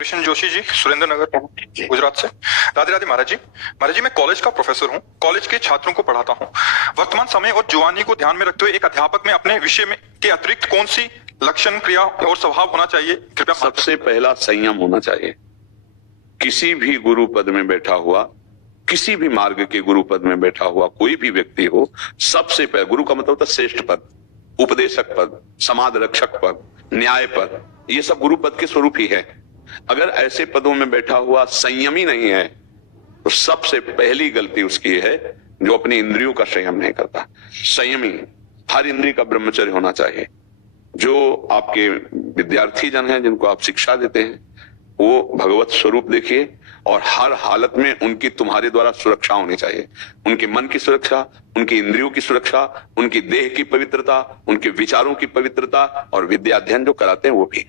कृष्ण जोशी जी, सुरेंद्र नगर, गुजरात से। राधे राधे महाराज जी। महाराज जी, मैं कॉलेज का प्रोफेसर हूँ, कॉलेज के छात्रों को पढ़ाता हूँ। वर्तमान समय और जुआनी को ध्यान में रखते हुए एक अध्यापक में अपने विषय में के अतिरिक्त कौन सी लक्षण, क्रिया और स्वभाव होना चाहिए, कृपया। सबसे पहला संयम होना चाहिए। किसी भी गुरु पद में बैठा हुआ, किसी भी मार्ग के गुरु पद में बैठा हुआ कोई भी व्यक्ति हो, सबसे पहले गुरु का मतलब होता है श्रेष्ठ पद, उपदेशक पद, समाज रक्षक पद, न्याय पद, ये सब गुरु पद के स्वरूप ही है। अगर ऐसे पदों में बैठा हुआ संयमी नहीं है तो सबसे पहली गलती उसकी है जो अपनी इंद्रियों का संयम नहीं करता। संयमी, हर इंद्रिय का ब्रह्मचर्य होना चाहिए। जो आपके विद्यार्थी जन हैं जिनको आप शिक्षा देते हैं वो भगवत स्वरूप देखिए और हर हालत में उनकी तुम्हारे द्वारा सुरक्षा होनी चाहिए। उनके मन की सुरक्षा, उनकी इंद्रियों की सुरक्षा, उनकी देह की पवित्रता, उनके विचारों की पवित्रता और विद्या अध्ययन जो कराते हैं वो भी।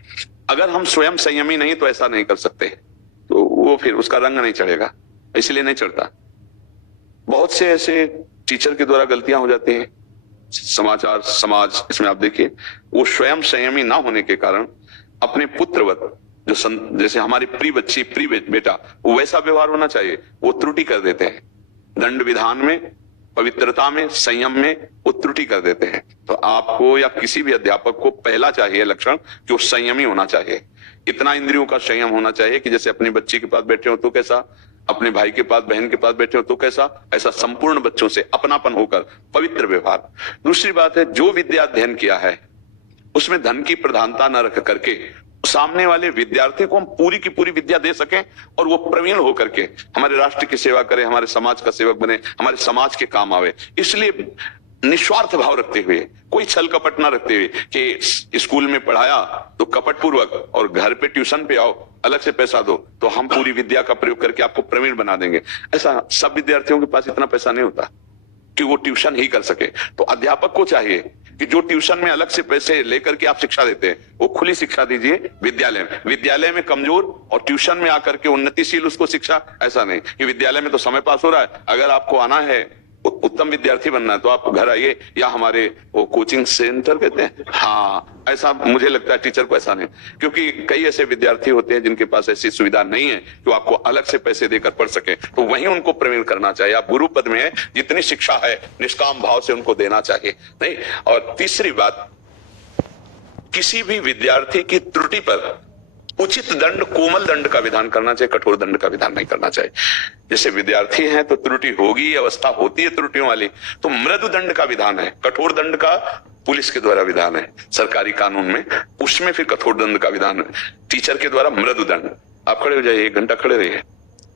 अगर हम स्वयं संयमी नहीं तो ऐसा नहीं कर सकते, तो वो फिर उसका रंग नहीं चढ़ेगा, इसलिए नहीं चढ़ता। बहुत से ऐसे टीचर के द्वारा गलतियां हो जाती हैं, समाचार समाज, इसमें आप देखिए वो स्वयं संयमी ना होने के कारण अपने पुत्रवत जो जैसे हमारी प्रिय बच्ची, प्रिय बेटा, वो वैसा व्यवहार होना चाहिए, वो त्रुटि कर देते हैं। दंड विधान में, पवित्रता में, संयम में वो त्रुटि कर देते हैं। तो आपको या किसी भी अध्यापक को पहला चाहिए लक्षण कि वो संयमी होना चाहिए। इतना इंद्रियों का संयम होना चाहिए कि जैसे अपनी बच्ची के पास बैठे हो तो कैसा, अपने भाई के पास, बहन के पास बैठे हो तो कैसा, ऐसा संपूर्ण बच्चों से अपनापन होकर पवित्र व्यवहार। दूसरी बात है, जो विद्या अध्ययन किया है उसमें धन की प्रधानता न रख करके सामने वाले विद्यार्थी को हम पूरी की पूरी विद्या दे सकें और वो प्रवीण होकर के हमारे राष्ट्र की सेवा करे, हमारे समाज का सेवक बने, हमारे समाज के काम आवे। इसलिए निस्वार्थ भाव रखते हुए, कोई छल कपट ना रखते हुए कि स्कूल में पढ़ाया तो कपट पूर्वक और घर पे ट्यूशन पे आओ अलग से पैसा दो तो हम पूरी विद्या का प्रयोग करके आपको प्रवीण बना देंगे। ऐसा सब विद्यार्थियों के पास इतना पैसा नहीं होता कि वो ट्यूशन ही कर सके। तो अध्यापक को चाहिए कि जो ट्यूशन में अलग से पैसे लेकर के आप शिक्षा देते हैं वो खुली शिक्षा दीजिए विद्यालय में। विद्यालय में कमजोर और ट्यूशन में आकर के उन्नतिशील उसको शिक्षा, ऐसा नहीं कि विद्यालय में तो समय पास हो रहा है, अगर आपको आना है उत्तम विद्यार्थी बनना है तो आप घर आइए, या हमारे वो कोचिंग सेंटर कहते हैं, हाँ, ऐसा मुझे लगता है टीचर को ऐसा नहीं, क्योंकि कई ऐसे विद्यार्थी होते हैं जिनके पास ऐसी सुविधा नहीं है कि आपको अलग से पैसे देकर पढ़ सके, तो वहीं उनको प्रवीण करना चाहिए। आप गुरु पद में है, जितनी शिक्षा है निष्काम भाव से उनको देना चाहिए नहीं। और तीसरी बात, किसी भी विद्यार्थी की त्रुटि पर उचित दंड, कोमल दंड का विधान करना चाहिए, कठोर दंड का विधान नहीं करना चाहिए। जैसे विद्यार्थी हैं तो त्रुटि होगी, अवस्था होती है त्रुटियों वाली, तो मृदु दंड का विधान है, कठोर दंड का पुलिस के द्वारा विधान है सरकारी कानून में, उसमें फिर कठोर दंड का विधान है। टीचर के द्वारा मृदु दंड, आप खड़े हो जाइए, 1 घंटा खड़े रहिए,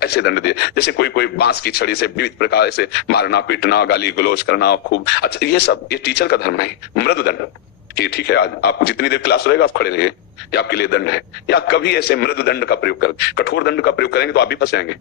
ऐसे दंड दिए। जैसे कोई बांस की छड़ी से विविध प्रकार से मारना, पीटना, गाली गलौज करना, खूब अच्छा, ये सब ये टीचर का धर्म नहीं। मृदु दंड कि ठीक है, आज आप जितनी देर क्लास रहेगा आप खड़े रहिए, ये आपके लिए दंड है। या कभी ऐसे मृदु दंड का प्रयोग कर, कठोर दंड का प्रयोग करेंगे तो आप भी फंस जाएंगे।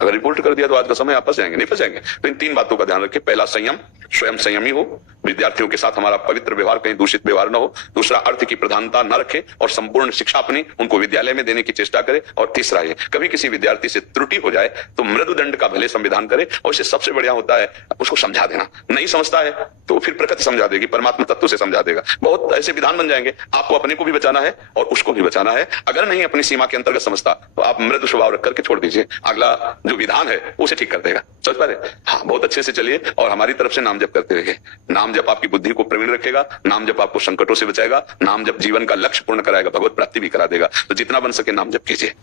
अगर रिपोर्ट कर दिया तो आज का समय आप फंस जाएंगे, नहीं फंस जाएंगे। तो इन 3 बातों का ध्यान रखिए। पहला, संयम, स्वयं संयमी हो, विद्यार्थियों के साथ हमारा पवित्र व्यवहार, कहीं दूषित व्यवहार न हो। दूसरा, अर्थ की प्रधानता न रखे और संपूर्ण शिक्षा अपनी उनको विद्यालय में देने की चेष्टा करे। और तीसरा, ये कभी किसी विद्यार्थी से त्रुटि हो जाए तो मृदु दंड का भले संविधान करे, और इससे सबसे बढ़िया होता है उसको समझा देना। नहीं समझता है तो फिर प्रकृति समझा देगी, परमात्मा तत्व से समझा देगा। बहुत ऐसे विधान बन जाएंगे, आपको अपने को भी बचाना है और उसको भी बचाना है। अगर नहीं अपनी सीमा के अंतर्गत समझता तो आप मृदु स्वभाव रख करके छोड़ दीजिए, अगला जो विधान है उसे ठीक कर देगा। समझ पा रहे? हाँ, बहुत अच्छे से चलिए और हमारी तरफ से नाम जप करते रहिए। नाम जप आपकी बुद्धि को प्रवीण रखेगा, नाम जप आपको संकटों से बचाएगा, नाम जप जीवन का लक्ष्य पूर्ण कराएगा, भगवत प्राप्ति भी करा देगा। तो जितना बन सके नाम जप कीजिए।